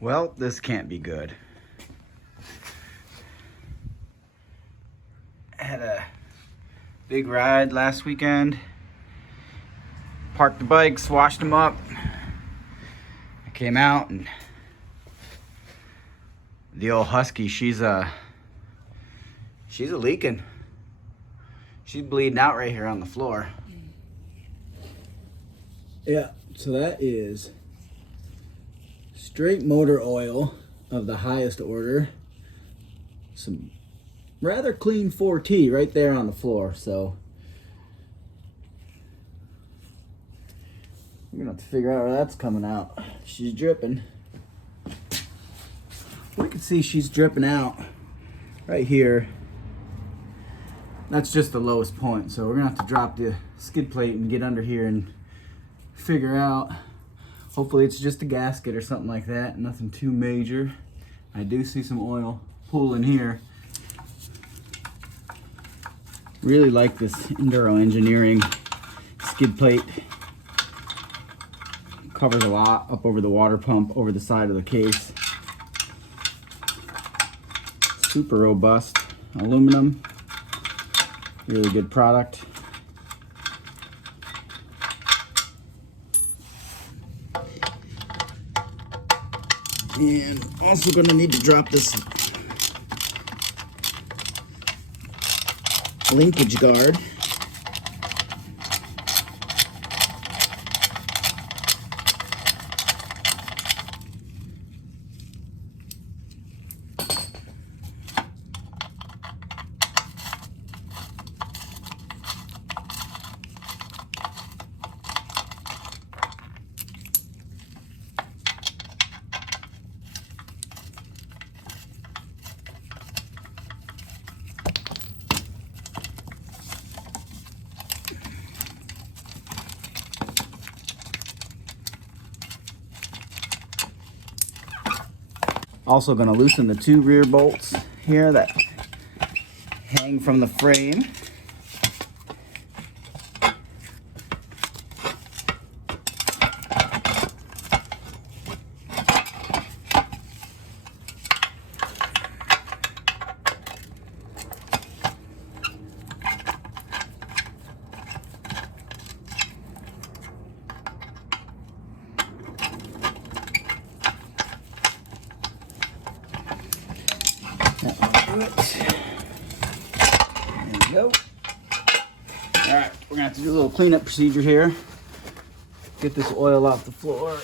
Well, this can't be good. I had a big ride last weekend. Parked the bikes, washed them up. I came out and the old Husky, she's leaking. She's bleeding out right here on the floor. Yeah, so that is straight motor oil of the highest order. Some rather clean 4T right there on the floor, so we're gonna have to figure out where that's coming out. She's dripping. We can see she's dripping out right here. That's just the lowest point, so we're gonna have to drop the skid plate and get under here and figure out. Hopefully it's just a gasket or something like that, nothing too major. I do see some oil pooling here. Really like this Enduro Engineering skid plate. Covers a lot up over the water pump, over the side of the case. Super robust aluminum. Really good product. And also gonna need to drop this linkage guard. Also going to loosen the two rear bolts here that hang from the frame. There we go. All right, we're gonna have to do a little cleanup procedure here. Get this oil off the floor.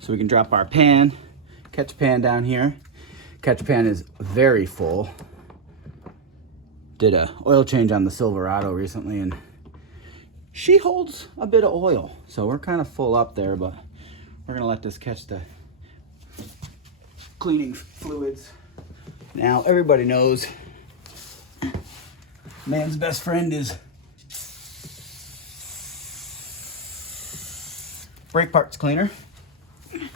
So we can drop our pan, catch pan down here. Catch pan is very full. Did a oil change on the Silverado recently and she holds a bit of oil, so we're kind of full up there, but we're gonna let this catch the cleaning fluids. Now, everybody knows man's best friend is brake parts cleaner. And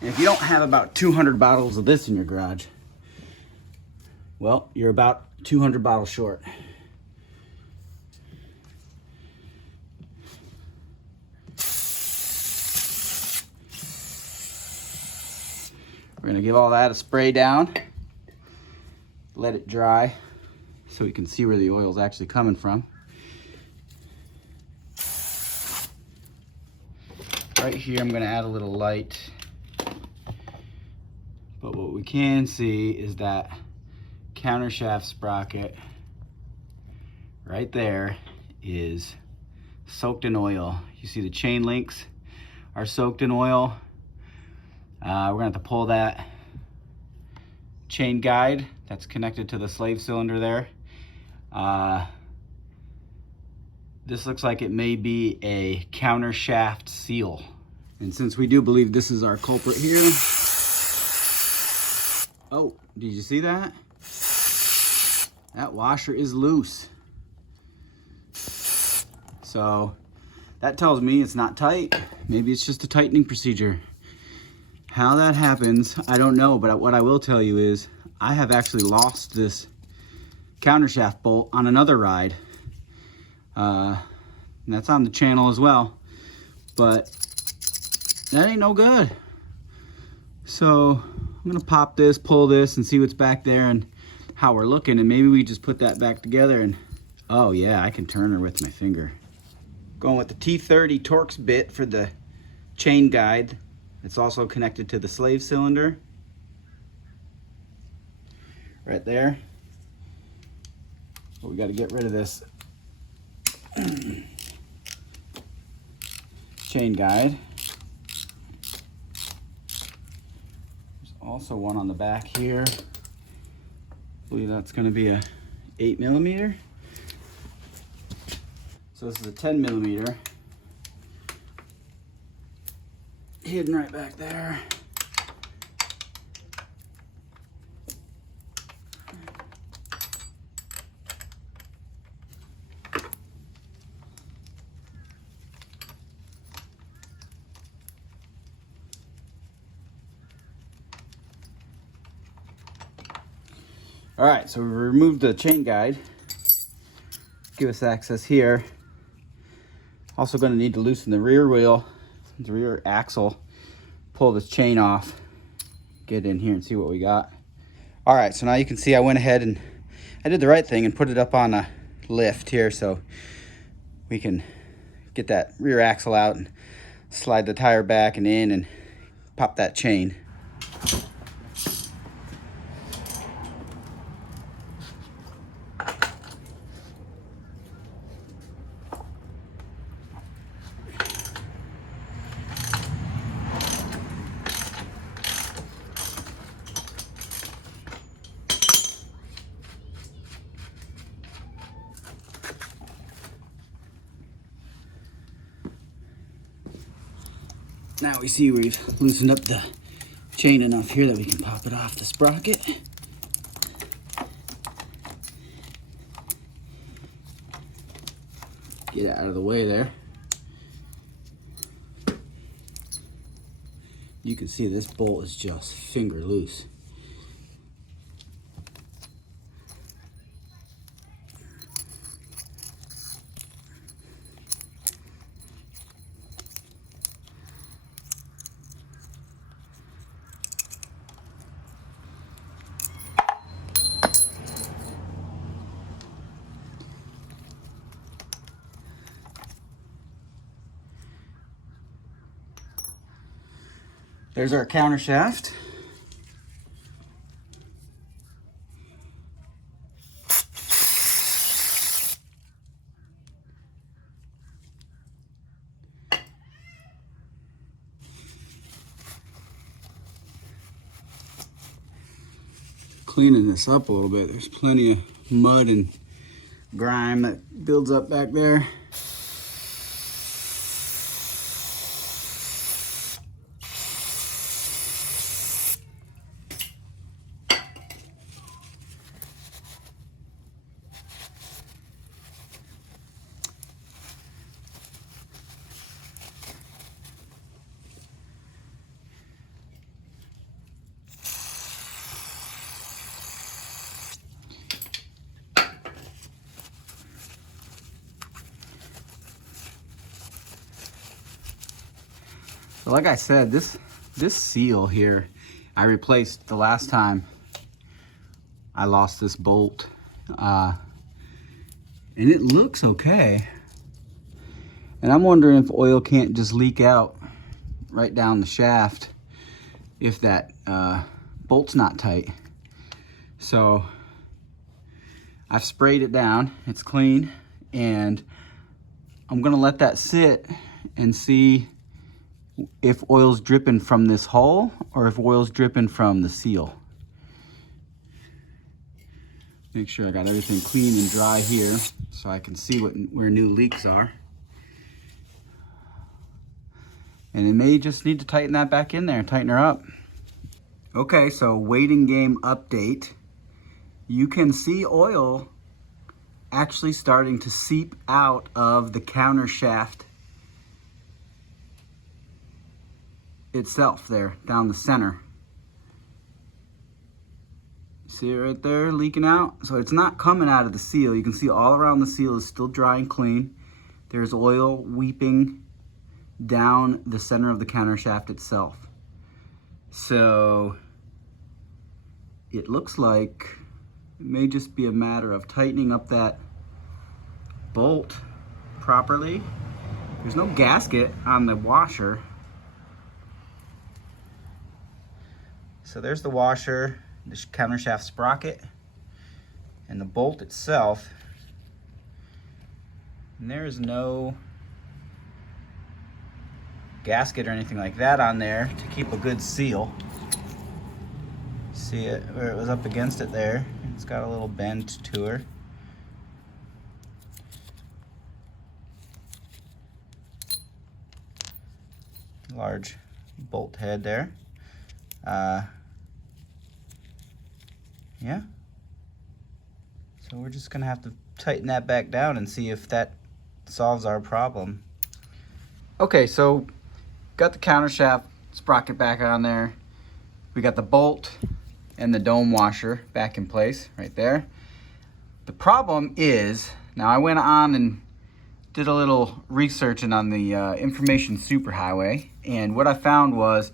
if you don't have about 200 bottles of this in your garage, well, you're about 200 bottles short. We're gonna give all that a spray down, let it dry so we can see where the oil is actually coming from. Right here, I'm gonna add a little light. But what we can see is that countershaft sprocket right there is soaked in oil. You see the chain links are soaked in oil. We're gonna have to pull that chain guide that's connected to the slave cylinder there. This looks like it may be a countershaft seal. And since we do believe this is our culprit here, oh, did you see that? That washer is loose. So that tells me it's not tight. Maybe it's just a tightening procedure. How that happens, I don't know, but what I will tell you is I have actually lost this countershaft bolt on another ride And that's on the channel as well, but that ain't no good. So I'm gonna pop this, pull this, and see what's back there and how we're looking, and maybe we just put that back together and, oh yeah, I can turn her with my finger. Going with the T30 Torx bit for the chain guide. It's also connected to the slave cylinder. Right there. But we gotta get rid of this chain guide. There's also one on the back here. I believe that's gonna be a 8mm. So this is a 10mm. Hidden right back there. All right, so we removed the chain guide. Give us access here. Also gonna need to loosen the rear wheel, the rear axle, pull this chain off, get in here and see what we got. All right, so now you can see I went ahead and I did the right thing and put it up on a lift here so we can get that rear axle out and slide the tire back and in and pop that chain. Now we see we've loosened up the chain enough here that we can pop it off the sprocket. Get it out of the way there. You can see this bolt is just finger loose. There's our countershaft. Cleaning this up a little bit. There's plenty of mud and grime that builds up back there. So like I said, this seal here, I replaced the last time I lost this bolt. And it looks okay. And I'm wondering if oil can't just leak out right down the shaft if that bolt's not tight. So I've sprayed it down, it's clean, and I'm gonna let that sit and see if oil's dripping from this hole or if oil's dripping from the seal. Make sure I got everything clean and dry here so I can see where new leaks are. And it may just need to tighten that back in there, tighten her up. Okay, so waiting game update. You can see oil actually starting to seep out of the countershaft itself there, down the center. See it right there leaking out? So it's not coming out of the seal. You can see all around the seal is still dry and clean. There's oil weeping down the center of the countershaft itself. So it looks like it may just be a matter of tightening up that bolt properly. There's no gasket on the washer. So there's the washer, the countershaft sprocket, and the bolt itself. And there is no gasket or anything like that on there to keep a good seal. See it where it was up against it there? It's got a little bend to her. Large bolt head there. Yeah. So we're just gonna have to tighten that back down and see if that solves our problem. Okay, so got the countershaft sprocket back on there. We got the bolt and the dome washer back in place right there. The problem is, now I went on and did a little researching on the information superhighway, and what I found was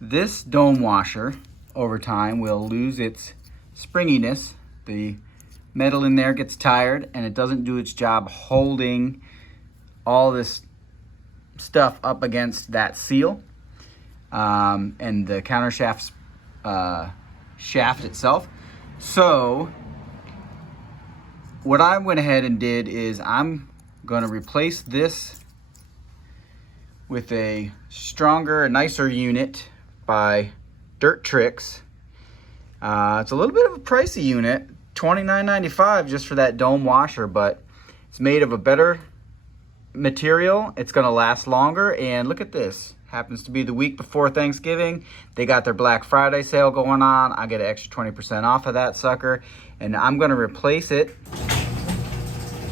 this dome washer over time will lose its springiness. The metal in there gets tired and it doesn't do its job holding all this stuff up against that seal, and the countershaft shaft itself. So what I went ahead and did is I'm going to replace this with a stronger, nicer unit by Dirt Tricks. It's a little bit of a pricey unit, $29.95 just for that dome washer, but it's made of a better material. It's going to last longer, and look at this. Happens to be the week before Thanksgiving. They got their Black Friday sale going on. I get an extra 20% off of that sucker, and I'm going to replace it.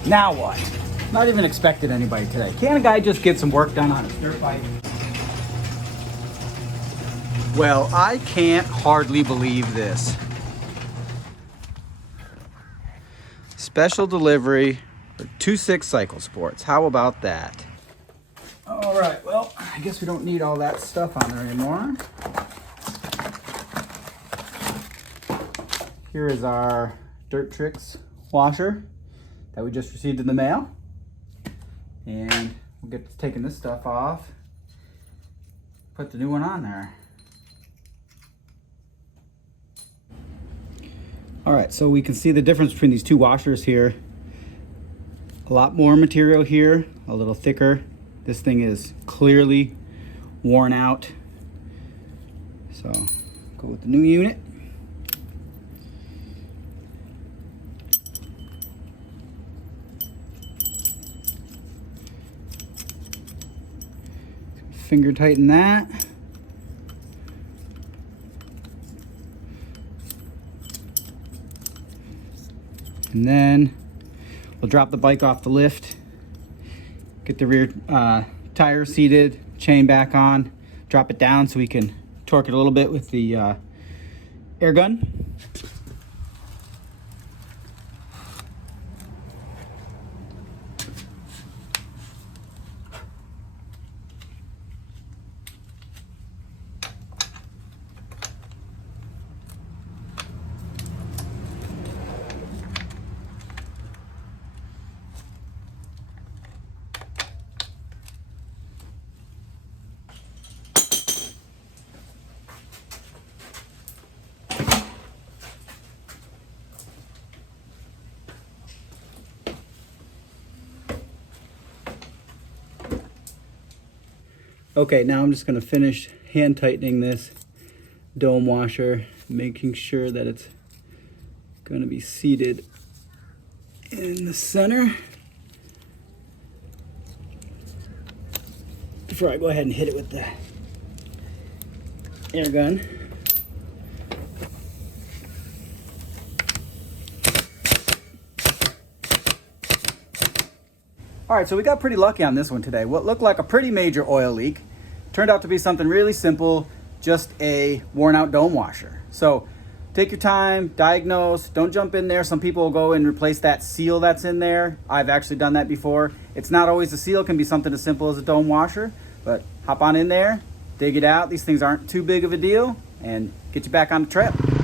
Now what? Not even expecting anybody today. Can't a guy just get some work done on his dirt bike? Well, I can't hardly believe this. Special delivery for 2.6 Cycle Sports. How about that? All right, well, I guess we don't need all that stuff on there anymore. Here is our Dirt Tricks washer that we just received in the mail. And we'll get to taking this stuff off, put the new one on there. All right, so we can see the difference between these two washers here. A lot more material here, a little thicker. This thing is clearly worn out. So go with the new unit. Finger tighten that. And then we'll drop the bike off the lift, get the rear tire seated, chain back on, drop it down so we can torque it a little bit with the air gun. Okay, now I'm just going to finish hand tightening this dome washer, making sure that it's going to be seated in the center before I go ahead and hit it with the air gun. All right, so we got pretty lucky on this one today. What looked like a pretty major oil leak turned out to be something really simple, just a worn out dome washer. So take your time, diagnose, don't jump in there. Some people will go and replace that seal that's in there. I've actually done that before. It's not always a seal, it can be something as simple as a dome washer, but hop on in there, dig it out. These things aren't too big of a deal, and get you back on the trail.